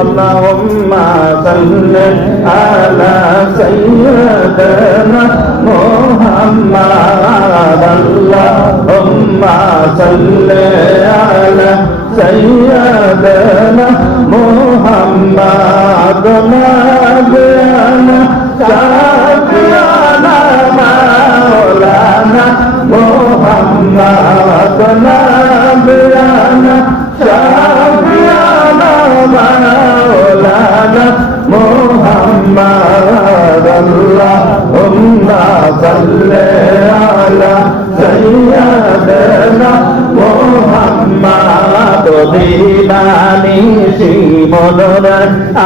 اللهم صل على سيدنا محمد اللهم صل على سيدنا محمد نبينا شافينا مولانا محمد نبينا شافينا مولانا محمد اللهم صل على سيدنا محمد দিবানি শিমনর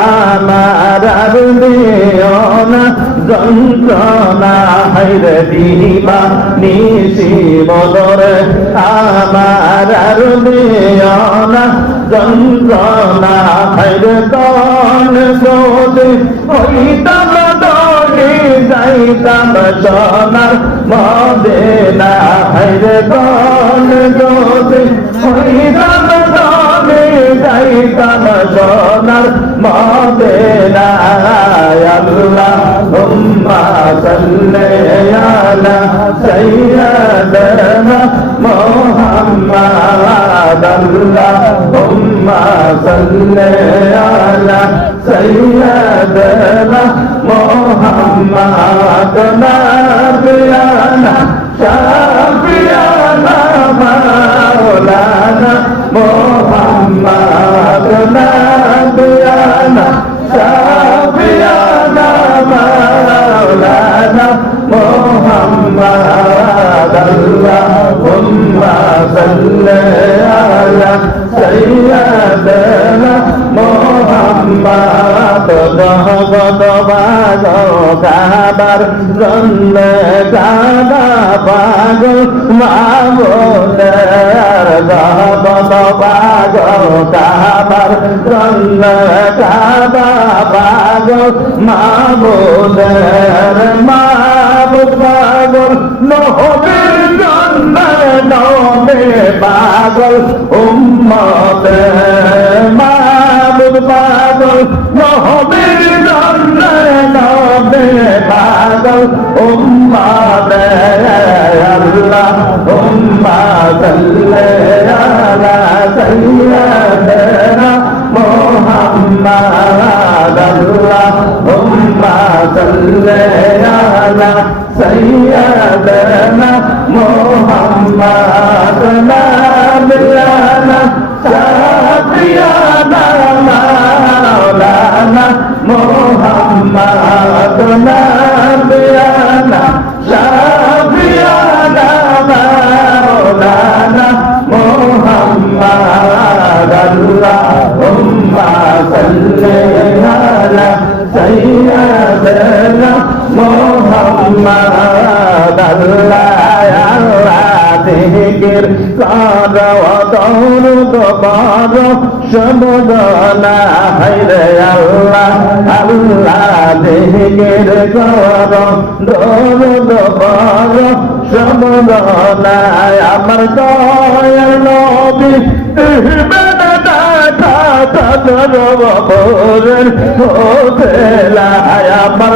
আমার আর দিও না যন্ত্রণা। হাইরে দিবা নিশি মদর আমার আর দিও না যন্ত্রণা। হাইরে দন সোদে হইতাম দনে যাইতাম সোনার মদে না হাইরে দন সোদে হইতাম দনে যাইতাম সোনার মদে আল্লাহ হুম্মা সাল্লি আলা সাইয়্যিদানা মুহাম্মাদ আল্লাহুম্মা সাল্লি আলা সাইয়্যিদানা মুহাম্মাদ নাবিয়ানা, শাফিয়ানা, মাওলানা জগত বাগ কাবার জন্ম কাবা পাগল জগত বাগ কাবার জন্ম কাবা পাগল নহবের জন্ম নবে পাগল উম্মতে মাবুদ পাগল নহবের জন্মে নবে পাগল উম্মা দে আল্লাহ উম্মা সাল্লে আলা সাইয়্যিদিনা মুহাম্মাদ আল্লাহ উম্মা সাল্লে আলা সাইয়্যিদিনা আনা মোহাম্মদ নবী আনা নবী আনা মাওলানা মোহাম্মদ আল্লাহুম্মা সাল্লি আলা সাইয়্যিদিনা মোহাম্মদ আবেগের কারওয়া দৌড় বারো সমদনা হাইরে আল্লাহ আল্লাহ দেহের গর দৌড় বারো সমদনা। আমার দয়াল নবী রবরের হোটেলা আমার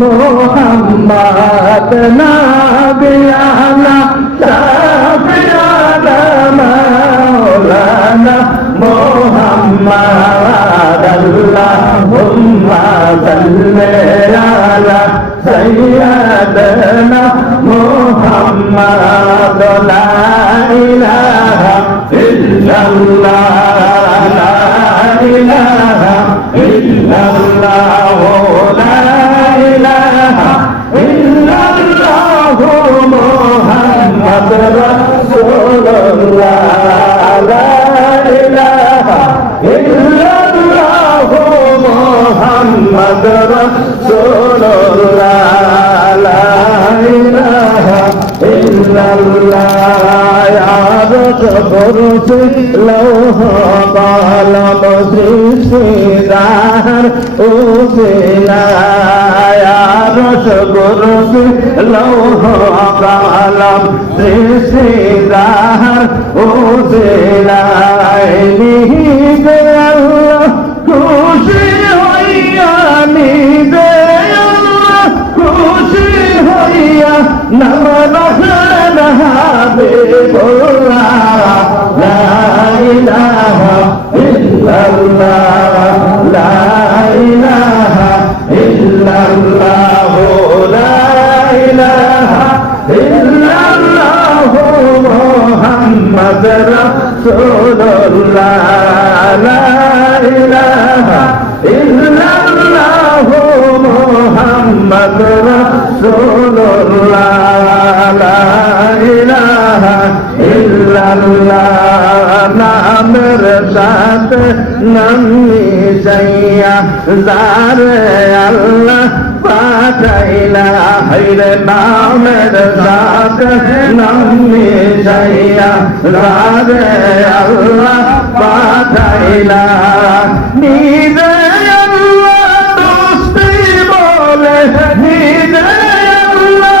মোহাম্মদ নাবিয়ানা সাবিয়ানা মাওলানা মোহাম্মদ আল্লাহুম্মা সাল্লি আলা সাইয়্যিদানা মোহাম্মদ, লা ইলাহা ইল্লাল্লাহ, লা ইলাহা ইল্লাল্লাহ। লৌহ সৃষ্টিদার উসিলায় আরশ কুরসি লৌহ উসিলায় নিহিতে আল্লাহ খুশি হইয়া আল্লাহ খুশি হইয়া নাম ইলাহা ইল্লাল্লাহ মুহাম্মদ রাসূলুল্লাহ। লা ইলাহা ইল্লাল্লাহ মুহাম্মদ রাসূলুল্লাহ। লা ইলাহা ইল্লাল্লাহ। নামের সাথে নাম মিশাইয়া যারে আল্লাহ পাঠাইলা, হাইরে নামের সাথে নাম মিশাইয়া যারে আল্লাহ পাঠাইলা। নিজে আল্লাহ দোস্তি বলে, নিজে আল্লাহ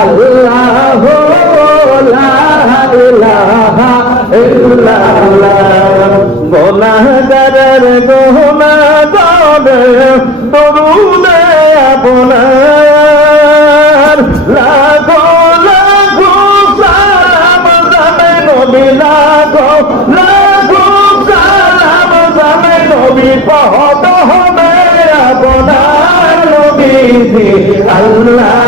আল্লাহ আল্লাহ লা ইলাহা ইল্লাল্লাহ। গুনাহগারের গুনাহ গাবে দরুদে আপনার। লাখো লাখো সালাম জানে নবী লাখো লাখো সালাম জানে নবী পহত হবে আপনার আল্লাহ আল্লাহ